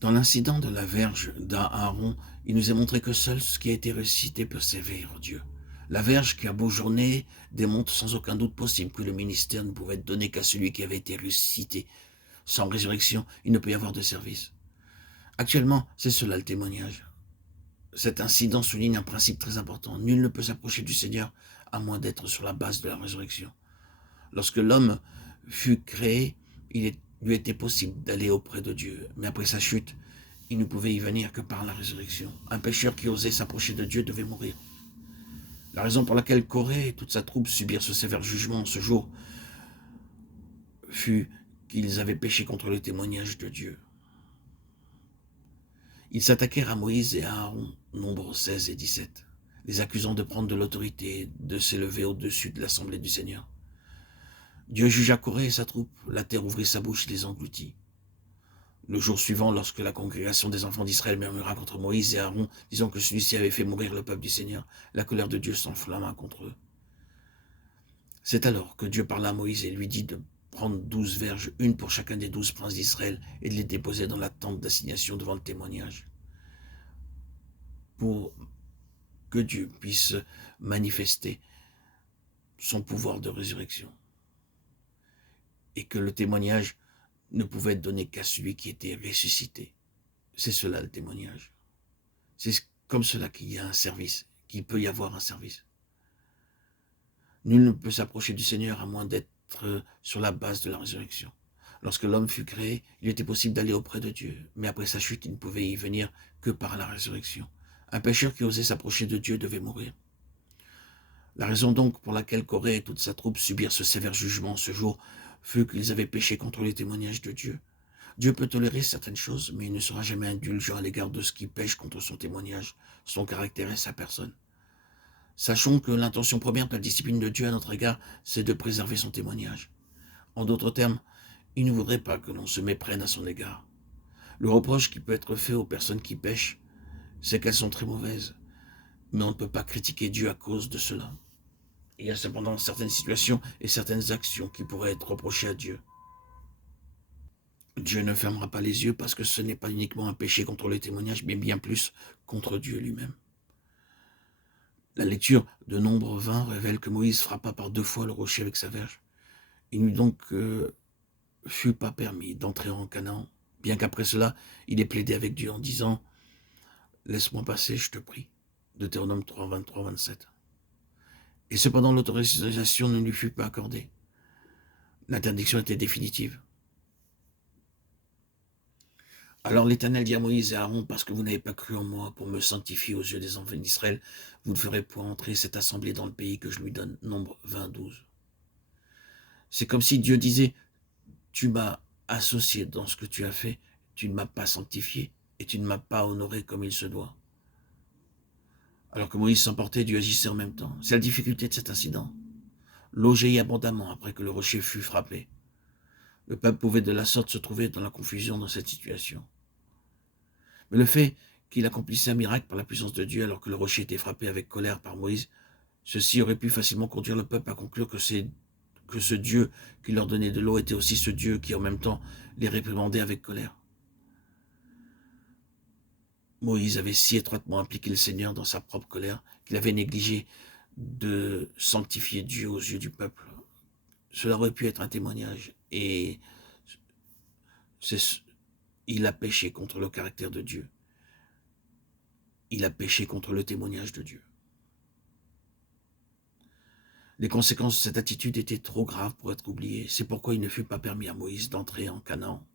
Dans l'incident de la verge d'Aaron, il nous est montré que seul ce qui a été ressuscité peut servir Dieu. La verge qui a bourgeonné démontre sans aucun doute possible que le ministère ne pouvait être donné qu'à celui qui avait été ressuscité. Sans résurrection, il ne peut y avoir de service. Actuellement, c'est cela le témoignage. Cet incident souligne un principe très important. Nul ne peut s'approcher du Seigneur à moins d'être sur la base de la résurrection. Lorsque l'homme fut créé, lui était possible d'aller auprès de Dieu. Mais après sa chute, il ne pouvait y venir que par la résurrection. Un pécheur qui osait s'approcher de Dieu devait mourir. La raison pour laquelle Corée et toute sa troupe subirent ce sévère jugement ce jour fut qu'ils avaient péché contre le témoignage de Dieu. Ils s'attaquèrent à Moïse et à Aaron, Nombre 16 et 17, les accusant de prendre de l'autorité et de s'élever au-dessus de l'assemblée du Seigneur. Dieu jugea Corée et sa troupe, la terre ouvrit sa bouche et les engloutit. Le jour suivant, lorsque la congrégation des enfants d'Israël murmura contre Moïse et Aaron, disant que celui-ci avait fait mourir le peuple du Seigneur, la colère de Dieu s'enflamma contre eux. C'est alors que Dieu parla à Moïse et lui dit de prendre 12 verges, une pour chacun des 12 princes d'Israël, et de les déposer dans la tente d'assignation devant le témoignage, pour que Dieu puisse manifester son pouvoir de résurrection, et que le témoignage ne pouvait être donné qu'à celui qui était ressuscité. C'est cela le témoignage. C'est comme cela qu'il y a un service, qu'il peut y avoir un service. Nul ne peut s'approcher du Seigneur à moins d'être sur la base de la résurrection. Lorsque l'homme fut créé, il était possible d'aller auprès de Dieu, mais après sa chute, il ne pouvait y venir que par la résurrection. Un pécheur qui osait s'approcher de Dieu devait mourir. La raison donc pour laquelle Corée et toute sa troupe subirent ce sévère jugement ce jour fut qu'ils avaient péché contre les témoignages de Dieu. Dieu peut tolérer certaines choses, mais il ne sera jamais indulgent à l'égard de ce qui pêche contre son témoignage, son caractère et sa personne. Sachons que l'intention première de la discipline de Dieu à notre égard, c'est de préserver son témoignage. En d'autres termes, il ne voudrait pas que l'on se méprenne à son égard. Le reproche qui peut être fait aux personnes qui pêchent, c'est qu'elles sont très mauvaises, mais on ne peut pas critiquer Dieu à cause de cela. Il y a cependant certaines situations et certaines actions qui pourraient être reprochées à Dieu. Dieu ne fermera pas les yeux parce que ce n'est pas uniquement un péché contre le témoignage, mais bien plus contre Dieu lui-même. La lecture de Nombre 20 révèle que Moïse frappa par 2 fois le rocher avec sa verge. Il lui donc fut pas permis d'entrer en Canaan, bien qu'après cela, il ait plaidé avec Dieu en disant « Laisse-moi passer, je te prie ». Deutéronome 3, 23, 27. Et cependant, l'autorisation ne lui fut pas accordée. L'interdiction était définitive. Alors l'Éternel dit à Moïse et à Aaron, parce que vous n'avez pas cru en moi pour me sanctifier aux yeux des enfants d'Israël, vous ne ferez point entrer cette assemblée dans le pays que je lui donne. Nombre 20, 12. C'est comme si Dieu disait, tu m'as associé dans ce que tu as fait, tu ne m'as pas sanctifié et tu ne m'as pas honoré comme il se doit. Alors que Moïse s'emportait, Dieu agissait en même temps. C'est la difficulté de cet incident. L'eau jaillit abondamment après que le rocher fut frappé. Le peuple pouvait de la sorte se trouver dans la confusion dans cette situation. Mais le fait qu'il accomplissait un miracle par la puissance de Dieu alors que le rocher était frappé avec colère par Moïse, ceci aurait pu facilement conduire le peuple à conclure que ce Dieu qui leur donnait de l'eau était aussi ce Dieu qui en même temps les réprimandait avec colère. Moïse avait si étroitement impliqué le Seigneur dans sa propre colère qu'il avait négligé de sanctifier Dieu aux yeux du peuple. Cela aurait pu être un témoignage et il a péché contre le caractère de Dieu. Il a péché contre le témoignage de Dieu. Les conséquences de cette attitude étaient trop graves pour être oubliées. C'est pourquoi il ne fut pas permis à Moïse d'entrer en Canaan.